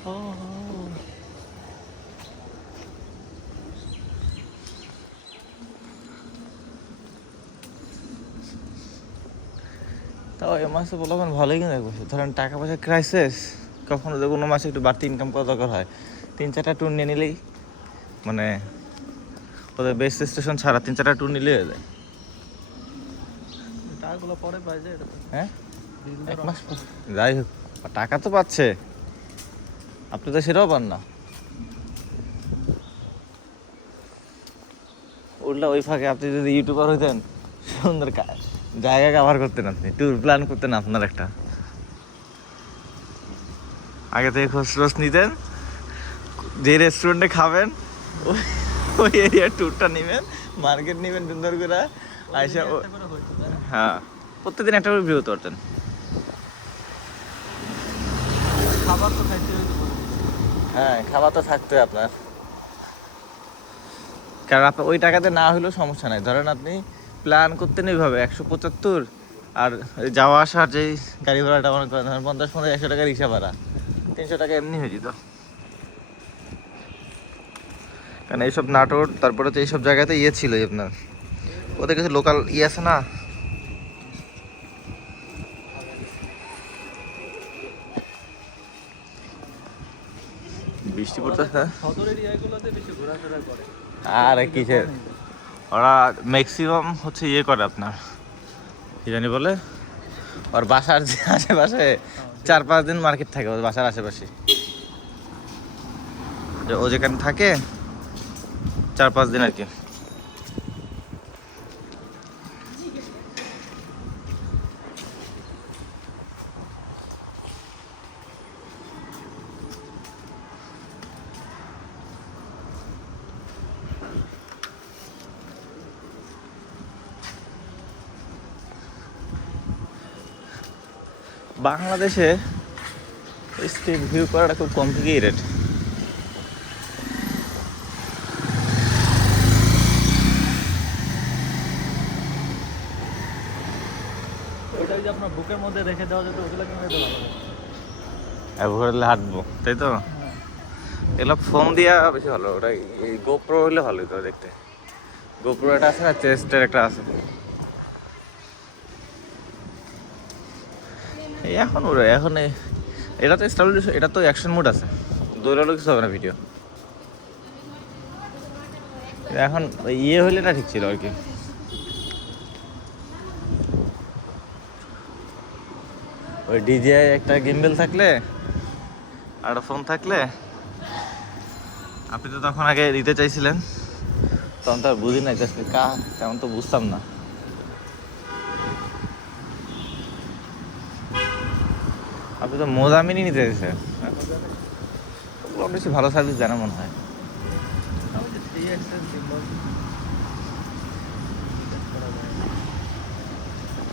তাও এ মাসে বলবেন ভালোই কিন্তু করছে ধরেন টাকা পয়সা ক্রাইসিস কখনো যে কোনো মাসে একটু বাড়তি ইনকাম করা দরকার হয়। তিন চারটা ট্যুর নিয়ে নিলেই মানে ওদের বেস স্টেশন ছাড়া তিন চারটা ট্যুর নিলেই হয়ে যায়। টাকাগুলো পরে পাই যায় হ্যাঁ? এক মাস যাই হোক টাকা তো পাচ্ছে। আপনি তো সেটাও পান না উল্টা ওই ফাঁকে আপনি যদি ইউটিউবার হইতেন, সুন্দর জায়গা কাভার করতেন আপনি ট্যুর প্ল্যান করতেন আপনার একটা আগে থেকে খোঁজ নিতেন, যে রেস্টুরেন্টে খাবেন, ওই এরিয়ার ট্যুরটা নেবেন মার্কেট নেবেন সুন্দর করে, আইসা? হ্যাঁ প্রত্যেকদিন একটা করে ভিউ করতে পারতেন খাবার তো খাইতে। হ্যাঁ খাবার তো থাকতে আপনার। কারণ আপনার ওই টাকাতে না হলেও সমস্যা নাই। ধরেন আপনি প্ল্যান করতেন এইভাবে, একশো পঁচাত্তর, আর যাওয়া আসার যেই গাড়ি ভাড়াটা মনে করেন, ধরেন পঞ্চাশ পঞ্চাশ, একশো টাকা রিক্সা ভাড়া, তিনশো টাকা এমনি হয়ে যেত। কারণ এইসব নাটোর, তারপরে তো এইসব জায়গাতে ইয়ে ছিল আপনার। ওদের কাছে লোকাল ইয়ে আছে না বৃষ্টি পড়তেছে। আর কিসের? ওরা ম্যাক্সিমাম হচ্ছে ইয়ে করে আপনার কি জানি বলে? ওর বাসার যে আশেপাশে চার পাঁচ দিন মার্কেট থাকে ওর বাসার আশেপাশে। যে ও যেখানে থাকে চার পাঁচ দিন আর কি। বাংলাদেশে স্ট্রিট ভিউ করাটা খুব কমপ্লিকেটেড ওটা যদি আপনার বুকের মধ্যে রেখে দেওয়া যেত ওগুলো ভালো হতো। ঘুরলে হাঁটবো তাই তো। এগুলো ফোন দিয়া বেশি ভালো ওটা এই গোপ্রো হলে ভালো হতো দেখতে গোপ্রো একটা আছে না চেস্টের একটা আছে এখন ওরা, এখন এটা তো স্টাবলিশ এটা তো অ্যাকশন মোড আছে। দৌড়ালো কিছু হবে না ভিডিও এখন ইয়ে হলে না ঠিক ছিল আর কি। ওই ডিজে একটা গিম্বেল থাকলে আর ফোন থাকলে আপনি তো তখন আগে দিতে চাইছিলেন। তখন তো আর বুঝি না জাস্ট কা তেমন তো বুঝতাম না। আপনি তো মোজামিনই নিতে চাইছেন ভালো সার্ভিস জানা মনে হয়।